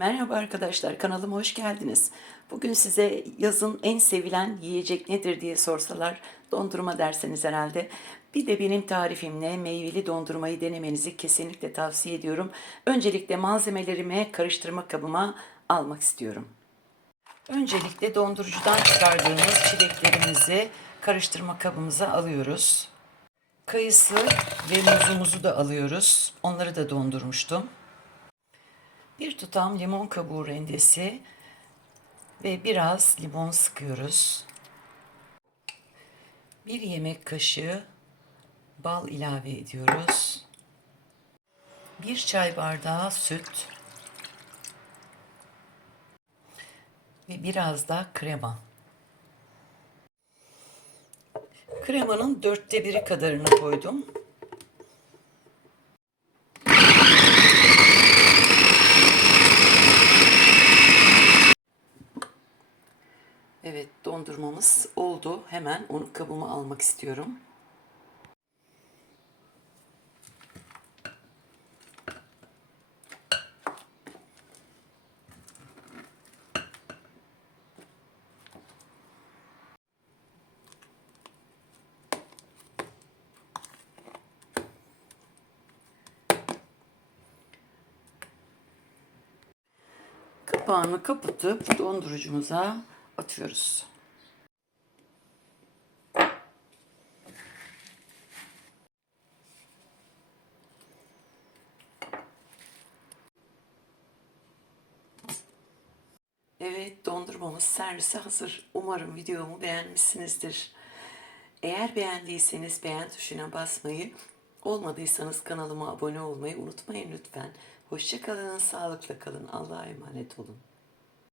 Merhaba arkadaşlar, kanalıma hoş geldiniz. Bugün size yazın en sevilen yiyecek nedir diye sorsalar dondurma derseniz herhalde. Bir de benim tarifimle meyveli dondurmayı denemenizi kesinlikle tavsiye ediyorum. Öncelikle malzemelerimi karıştırma kabıma almak istiyorum. Öncelikle dondurucudan çıkardığımız çileklerimizi karıştırma kabımıza alıyoruz. Kayısı ve muzumuzu da alıyoruz. Onları da dondurmuştum. Bir tutam limon kabuğu rendesi ve biraz limon sıkıyoruz. Bir yemek kaşığı bal ilave ediyoruz. Bir çay bardağı süt ve biraz da krema. Kremanın dörtte biri kadarını koydum. Evet dondurmamız oldu. Hemen onu kabıma almak istiyorum. Kapağını kapatıp dondurucumuza atıyoruz. Evet dondurmamız servise hazır. Umarım videomu beğenmişsinizdir. Eğer beğendiyseniz beğen tuşuna basmayı, olmadıysanız kanalıma abone olmayı unutmayın lütfen. Hoşçakalın, sağlıkla kalın, Allah'a emanet olun.